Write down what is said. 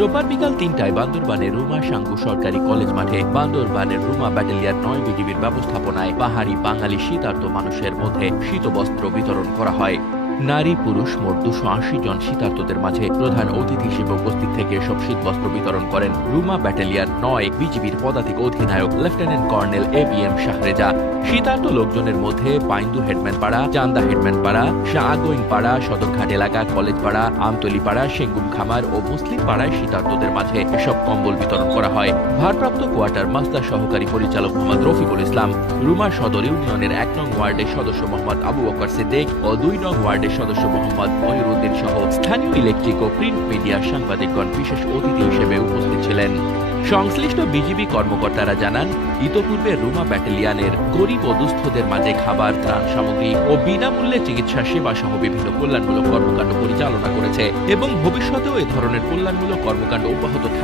রোববার বিকাল ৩টায় বান্দরবানের রুমা সাঙ্গু সরকারি কলেজ মাঠে বান্দরবানের রুমা ব্যাটালিয়ন ৯ বিজিবির ব্যবস্থাপনায় পাহাড়ি বাঙালি শীতার্ত মানুষের মধ্যে শীতবস্ত্র বিতরণ করা হয়। নারী পুরুষ মোট ২৮০ জন শীতার্তদের মাঝে প্রধান অতিথি হিসেবে উপস্থিত থেকে এসব শীতবস্ত্র বিতরণ করেন রুমা ব্যাটালিয়ন ৯ বিজিবির পদাতিক অধিনায়ক লেফটেন্যান্ট কর্নেল ABM শাহরেজা। শীতার্ত লোকজনের মধ্যে পাইন্দু হেডম্যান পাড়া, চান্দা হেডম্যান পাড়া, শাহগোইং পাড়া, সদরঘাট এলাকা, কলেজ পাড়া, আমতলি পাড়া, সেঙ্গুম খামার ও মুসলিম পাড়ায় শীতার্তদের মাঝে এসব কম্বল বিতরণ করা হয়। ভারপ্রাপ্ত কোয়ার্টার মাস্টার সহকারী পরিচালক মোহাম্মদ রফিকুল ইসলাম, রুমা সদর ইউনিয়নের ১ নং ওয়ার্ডের সদস্য মোহাম্মদ আবু বকর সিদ্দিক ও ২ নং ওয়ার্ডের সদস্য মোহাম্মদ মহিরুদ্দিন সহ স্থানীয় ইলেকট্রিক ও প্রিন্ট মিডিয়ার সাংবাদিকগণ বিশেষ অতিথি হিসেবে উপস্থিত ছিলেন। সংশ্লিষ্ট বিজিবি কর্মকর্তারা জানান, ইতোপূর্বে রুমা ব্যাটালিয়নের গরিব ও দুস্থদের মাঝে খাবার, ত্রাণ সামগ্রী ও বিনামূল্যে চিকিৎসা সেবা সহ বিভিন্ন কল্যাণমূলক কর্মকাণ্ড পরিচালনা করেছে এবং ভবিষ্যতেও এ ধরনের কল্যাণমূলক কর্মকাণ্ড অব্যাহত থাকবে